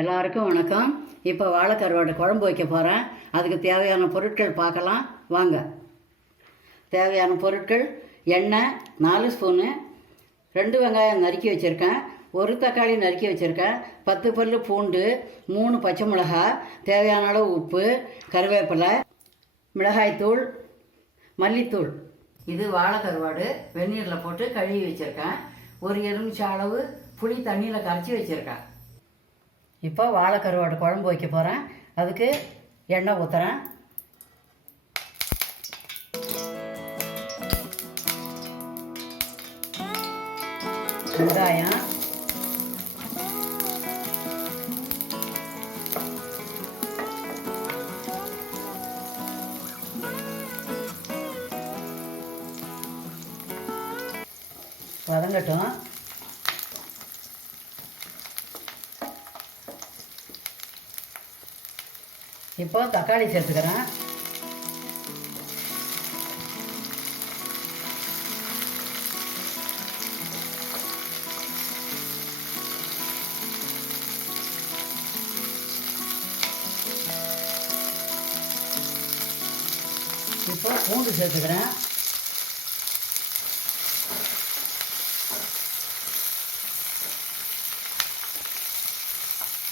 எல்லாருக்கும் வணக்கம். இப்போ வாழைக்கருவாடு குழம்பு வைக்க போகிறேன். அதுக்கு தேவையான பொருட்கள் பார்க்கலாம் வாங்க. தேவையான பொருட்கள்: எண்ணெய் 4 ஸ்பூனு, 2 வெங்காயம் நறுக்கி வச்சுருக்கேன், 1 தக்காளி நறுக்கி வச்சுருக்கேன், 10 பல் பூண்டு, 3 பச்சை மிளகாய், தேவையான அளவு உப்பு, கருவேப்பிலை, மிளகாய்த்தூள், மல்லித்தூள். இது வாழைக்கருவாடு வெந்நீரில் போட்டு கழுவி வச்சுருக்கேன். ஒரு எலுமிச்சை அளவு புளி தண்ணியில் கரைச்சி வச்சுருக்கேன். இப்போ வாழைக்கருவாடு குழம்பு வைக்க போகிறேன். அதுக்கு எண்ணெய் ஊற்றுறேன். வெங்காயம், வதங்கட்டும். இப்போ தக்காளி சேர்த்துக்கிறேன். இப்போ பூண்டு சேர்த்துக்கிறேன்.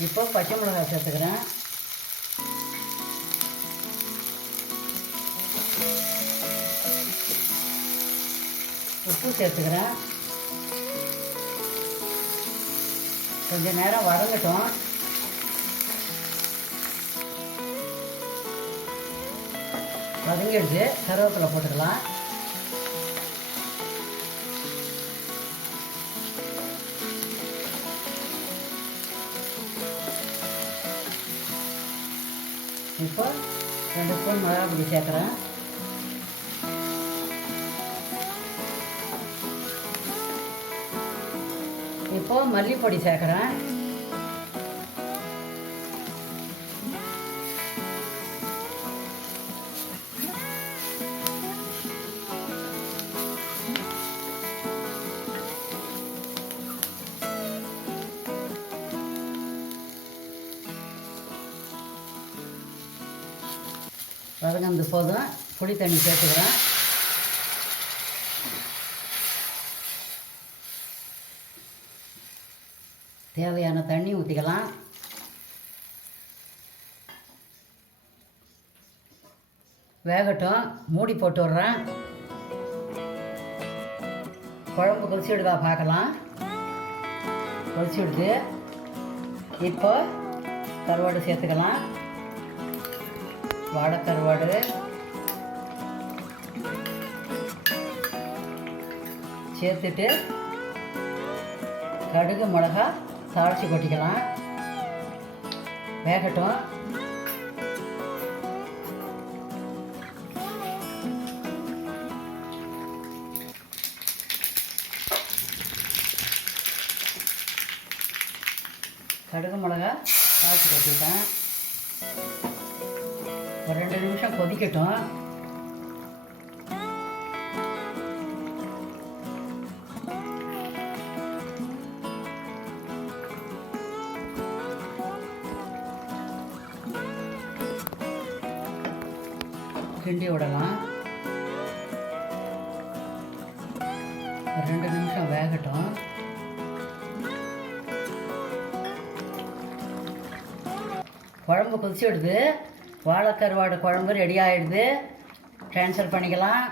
இப்போ பச்சை மிளகாய் சேர்த்துக்கிறேன். உப்பு சேர்த்துக்கிறேன். கொஞ்சம் நேரம் வதங்கட்டும். வதங்கிடுச்சு. கருவேப்பிலை போட்டுக்கலாம். இப்போ 2 ஸ்பூன் மிளகாய் பொடி சேர்க்குறேன். இப்போ மல்லிப்பொடி சேர்க்குறேன். வதங்கந்து போதும். புளி தண்ணி சேர்த்துக்கிறேன். தேவையான தண்ணி ஊற்றிக்கலாம். வேகட்டும். மூடி போட்டு விட்றேன். குழம்பு கொதிச்சு விடுதா பார்க்கலாம். கொதிச்சு விடுது. இப்போ கருவாடு சேர்த்துக்கலாம். வாழைக்கருவாடு சேர்த்துட்டு கடுகு மிளகா தாளித்து கொட்டிக்கலாம். வேகட்டும். கடுகு மிளகா தாளித்து கொட்டிட்டேன். ஒரு 2 நிமிஷம் கொதிக்கட்டும். கிண்டி விடலாம். ஒரு 2 நிமிஷம் வேகட்டும். குழம்பு கொதிச்சு விடுது. வாழைக்கருவாடு குழம்பு ரெடி ஆகிடுது. ட்ரான்ஸ்ஃபர் பண்ணிக்கலாம்.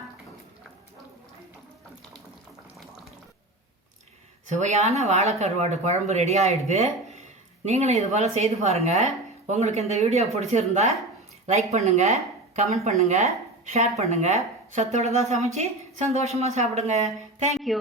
சுவையான வாழைக்கருவாடு குழம்பு ரெடி ஆகிடுது. நீங்களும் இது போல் செய்து பாருங்கள். உங்களுக்கு இந்த வீடியோ பிடிச்சிருந்தா லைக் பண்ணுங்கள், கமெண்ட் பண்ணுங்கள், ஷேர் பண்ணுங்கள். சத்தோடு தான் சமைச்சு சந்தோஷமாக சாப்பிடுங்க. தேங்க்யூ.